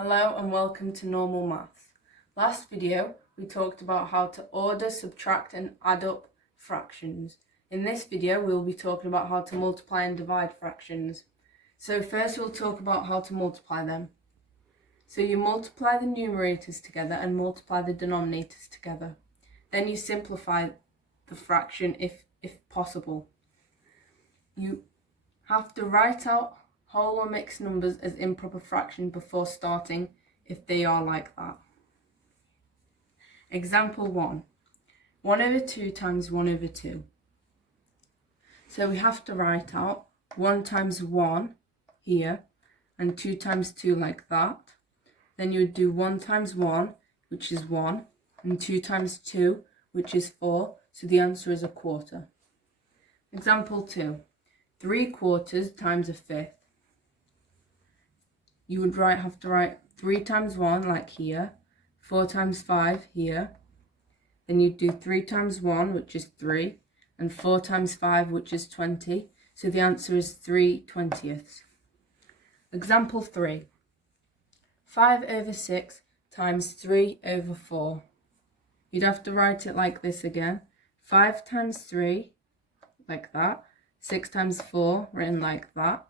Hello and welcome to Normal Maths. Last video we talked about how to order, subtract and add up fractions. In this video we'll be talking about how to multiply and divide fractions. So first we'll talk about how to multiply them. So you multiply the numerators together and multiply the denominators together. Then you simplify the fraction if possible. You have to write out whole or mixed numbers as improper fraction before starting if they are like that. Example 1. 1 over 2 times 1 over 2. So we have to write out 1 times 1 here and 2 times 2 like that. Then you would do 1 times 1, which is 1, and 2 times 2, which is 4, so the answer is a quarter. Example 2. 3/4 times a fifth. You would have to write 3 times 1 like here, 4 times 5 here. Then you'd do 3 times 1, which is 3, and 4 times 5, which is 20. So the answer is 3/20. Example 3. 5 over 6 times 3 over 4. You'd have to write it like this again. 5 times 3, like that. 6 times 4, written like that.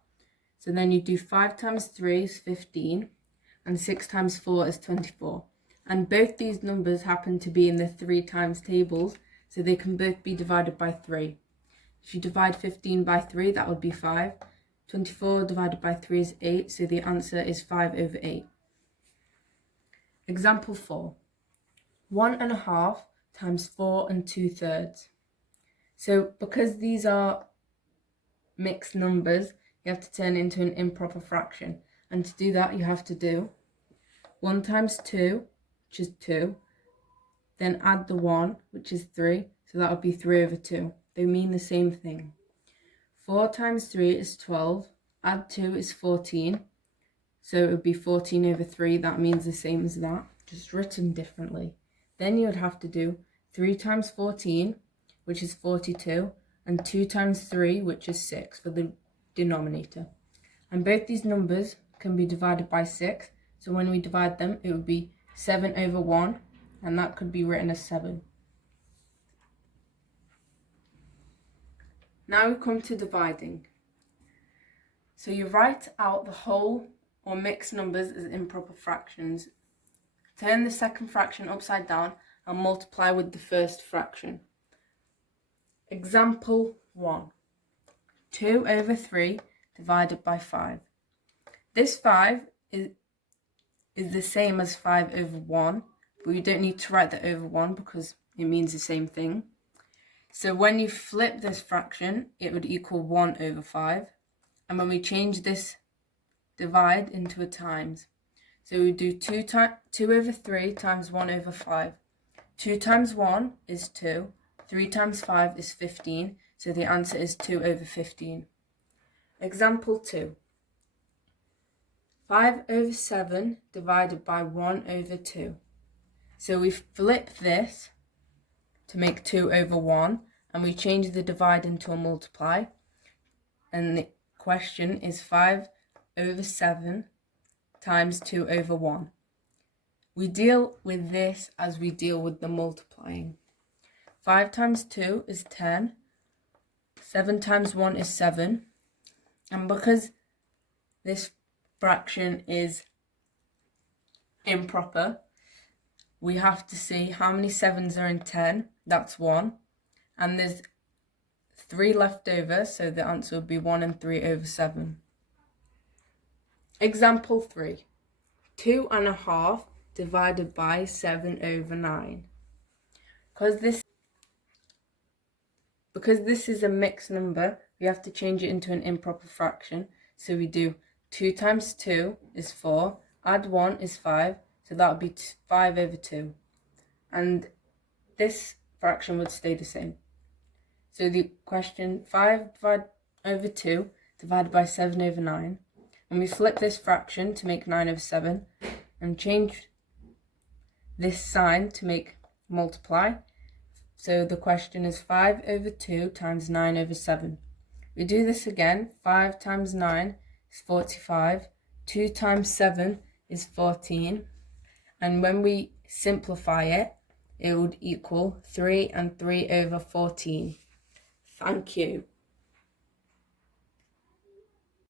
So then you do 5 times 3 is 15, and 6 times 4 is 24. And both these numbers happen to be in the 3 times tables, so they can both be divided by 3. If you divide 15 by 3, that would be 5. 24 divided by 3 is 8, so the answer is 5 over 8. Example 4. 1½ times 4 2/3. So because these are mixed numbers, you have to turn it into an improper fraction. And to do that, you have to do 1 times 2, which is 2. Then add the 1, which is 3. So that would be 3 over 2. They mean the same thing. 4 times 3 is 12. Add 2 is 14. So it would be 14 over 3. That means the same as that, just written differently. Then you would have to do 3 times 14, which is 42. And 2 times 3, which is 6 for the denominator. And both these numbers can be divided by 6, so when we divide them it would be 7 over 1, and that could be written as 7. Now we come to dividing. So you write out the whole or mixed numbers as improper fractions. Turn the second fraction upside down and multiply with the first fraction. Example 1. 2 over 3 divided by 5. This 5 is the same as 5 over 1, but you don't need to write the over 1 because it means the same thing. So when you flip this fraction, it would equal 1 over 5. And when we change this divide into a times, so we do 2 over 3 times 1 over 5. 2 times 1 is 2. 3 times 5 is 15. So the answer is 2 over 15. Example 2. 5 over 7 divided by 1 over 2. So we flip this to make 2 over 1, and we change the divide into a multiply. And the question is 5 over 7 times 2 over 1. We deal with this as we deal with the multiplying. 5 times 2 is 10. 7 times 1 is 7. And because this fraction is improper, we have to see how many 7s are in 10. That's 1. And there's 3 left over, so the answer would be 1 and 3 over 7. Example 3. 2½ divided by 7 over 9. Because this is a mixed number, we have to change it into an improper fraction. So we do 2 times 2 is 4, add 1 is 5, so that would be 5 over 2. And this fraction would stay the same. So the question, 5 over 2 divided by 7 over 9. And we flip this fraction to make 9 over 7, and change this sign to make multiply. So the question is 5 over 2 times 9 over 7. We do this again. 5 times 9 is 45. 2 times 7 is 14. And when we simplify it, it would equal 3 and 3 over 14. Thank you.